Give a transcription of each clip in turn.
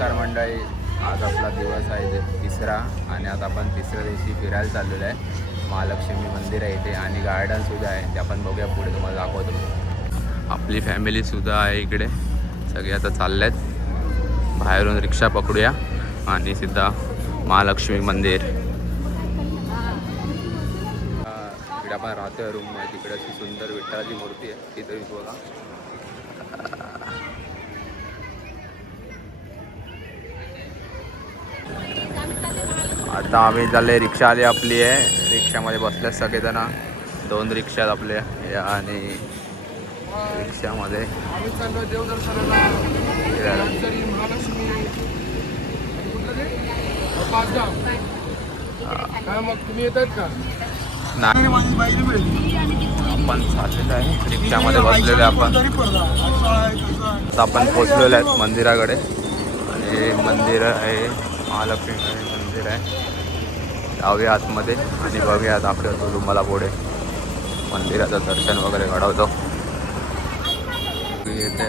नमस्कार मंडळी, आज आपला दिवस आहे तिसरा आणि आता आपण तिसऱ्या दिवशी फिरायला चाललेलो आहे. महालक्ष्मी मंदिर आहे इथे आणि गार्डनसुद्धा आहे, ते आपण बघूया पुढे तुम्हाला दाखवतो. आपली फॅमिलीसुद्धा आहे इकडे, सगळे आता चालले आहेत. बाहेरून रिक्षा पकडूया आणि सिद्धा महालक्ष्मी मंदिर. इकडे आपण राहतोय रूम आहे, तिकडे अशी सुंदर विठ्ठलाची मूर्ती आहे, तिथे बघा. आता आम्ही चालले, रिक्षा आली आपली आहे, रिक्षामध्ये बसले सगळेजण. 2 रिक्षा आहेत आपल्या आणि रिक्षामध्ये तुम्ही येतात का? आपण चाललेलो आहे, रिक्षामध्ये बसलेलो आहे आपण. आता आपण पोचलेलो आहेत मंदिराकडे आणि मंदिर आहे महालक्ष्मी मंदिर आहे. जाऊया आतमध्ये आणि बघूया, दाखवतो तुम्हाला पुढे मंदिराचं दर्शन वगैरे घडवतो. इथे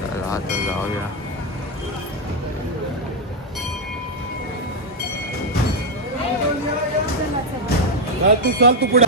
चला आता जाऊया. चाल तू पुढे.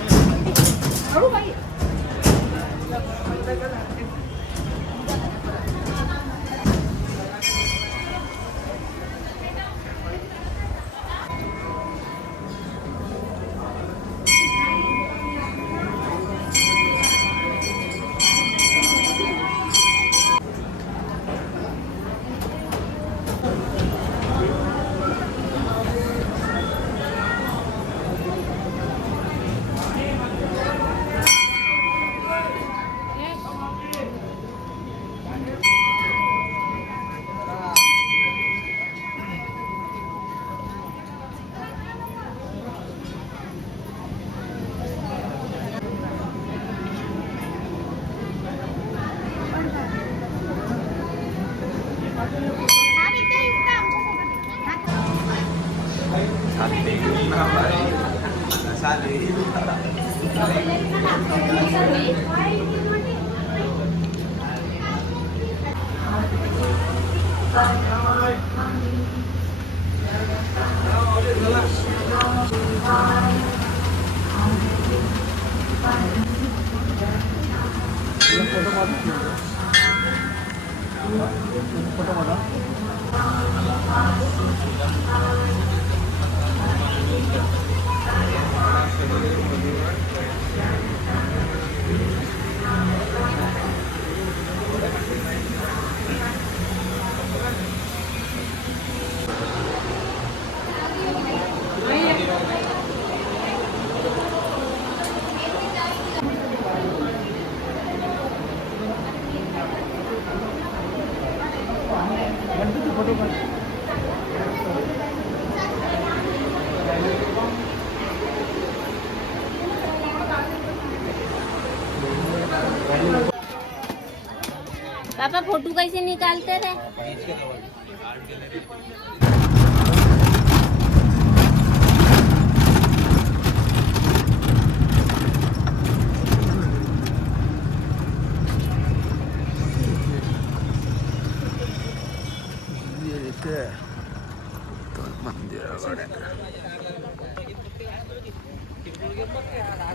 पापा फोटो कैसे निकालते थे?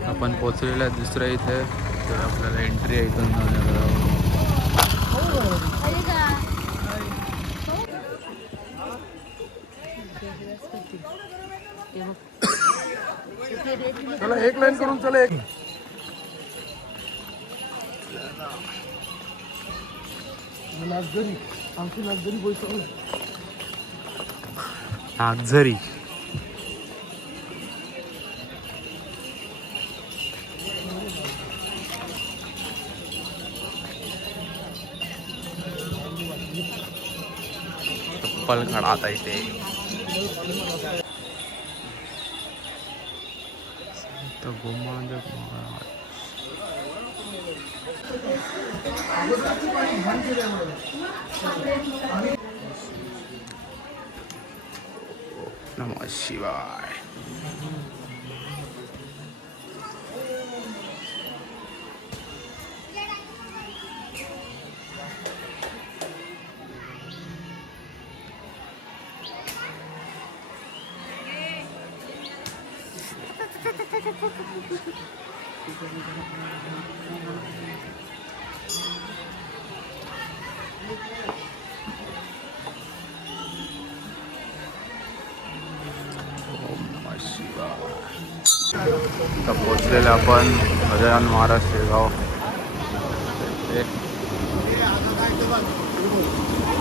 आपण पोचलेलो आहे दुसऱ्या इथे, तर आपल्याला एंट्री आहे इथून. चला एक लाईन करून चला. एक नागझरी, आमची नागझरी बोलतो. नागझरी चप्पल काढता इथे. संत गोमांजक महाराज. नमः शिवाय. आता पोचलेलं आपण गजानन महाराज शेगाव.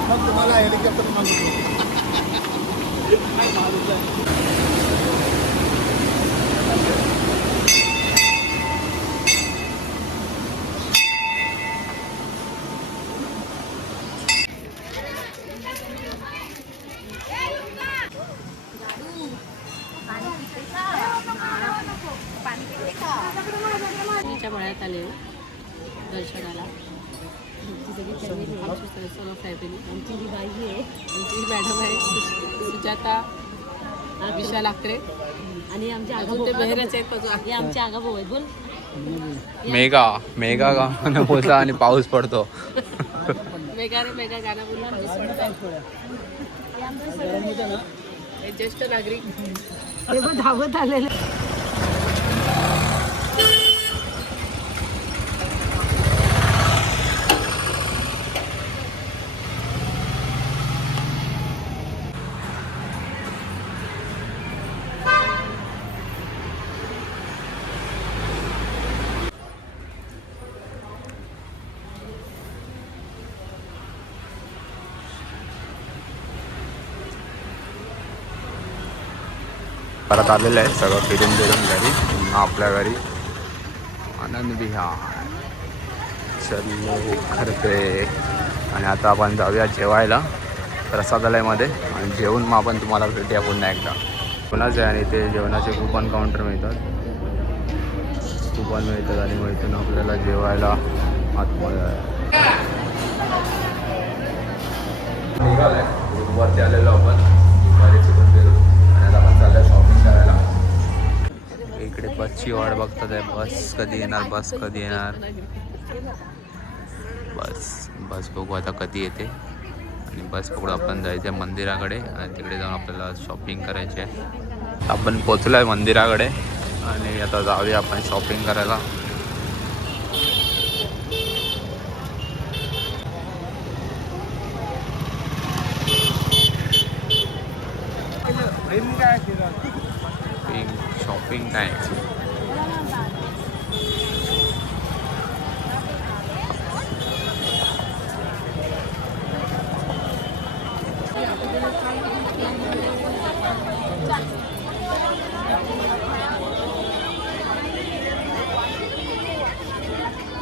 मग तुम्हाला हेलिकॉप्टर मागितलं. मळ्यात आले दर्शनाला. आमची सगळी फॅमिली आहे, सर्व फॅमिली. आमची ही बाई आहे, आमची मॅडम आहे सुजाता, विशाल आकरे आणि आमचे अजून ते बहिरच आहेत. हे आमचे आगाभाऊ आहेत. बोल मेगा गावानं पोचला आणि पाऊस पडतो. मेगा रे मेगा गाणं बोलून ज्येष्ठ नागरिक ते पण धावत आलेले. परत आलेलं आहे सगळं फिरून घरी पुन्हा आपल्या घरी. आनंद विहार चलो खरते. आणि आता आपण जाऊया जेवायला प्रसादालयमध्ये आणि जेवून मग आपण तुम्हाला भेटूया पुन्हा एकदा. पुन्हाच आहे आणि ते जेवणाचे कुपन काउंटर मिळतात, कुपन मिळतात आणि मग इथून आपल्याला जेवायला आतमध्ये निघालं आहे. वरती आलेलो आपण आपण चाललं शॉपिंग करायला. इकडे बसची वाट बघतात आहे. बस कधी येणार, बस कधी येणार. बस बघू आता कधी येते. आणि बस पकडून आपण जायचं आहे मंदिराकडे आणि तिकडे जाऊन आपल्याला शॉपिंग करायची आहे. आपण पोचलो आहे मंदिराकडे आणि आता जाऊया आपण शॉपिंग करायला. Shopping time.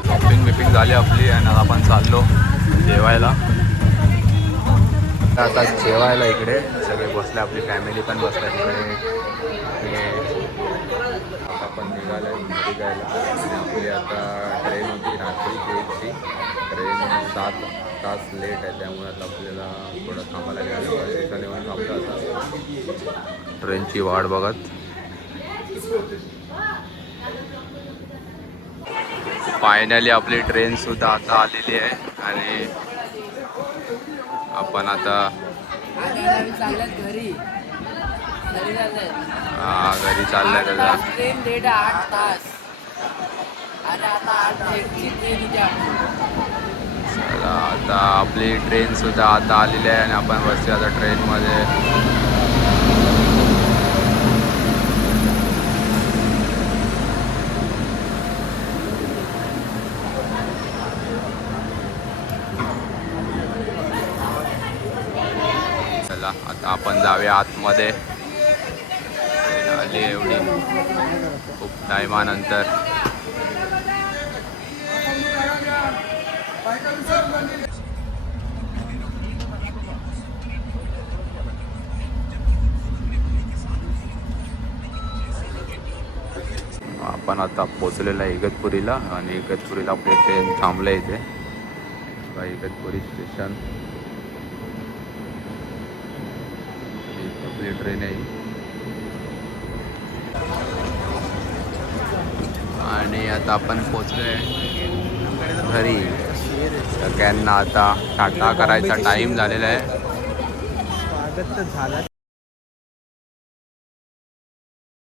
शॉपिंग झाली आपली आणि आता आपण चाललो जेवायला. आता जेवायला इकडे सगळे बसले, आपली फॅमिली पण बसल्या तिकडे. आता आपण निघालो घरी जायला आणि आपली आता ट्रेन होती रात्रीची एकची. ट्रेन 7 तास लेट आहे, त्यामुळे आता आपल्याला थोडं थांबायला गेलं पाहिजे. त्याच्याने पण थांबतो आता ट्रेनची वाट बघत. फायनली आपली ट्रेनसुद्धा आता आलेली आहे आणि आपण आता घरी चाललंय त्याचा. ट्रेन लेट 8 तास आणि आता 8:30 ट्रेन चला आता आपली ट्रेनसुद्धा आता आलेली आहे आणि आपण बसतो आता ट्रेनमध्ये. चला आता आपण जाऊया आतमध्ये. ट्रेन आली एवढी खूप टायमानंतर. आपण आता पोचलेलं आहे इगतपुरीला आणि इगतपुरीला आपली ट्रेन थांबलं इथे. इगतपुरी स्टेशन आपली ट्रेन आहे आणि आता आपण पोचलोय घरी. सगळ्यांना आता टाटा करायचा टाईम झालेला आहे. स्वागत झालं.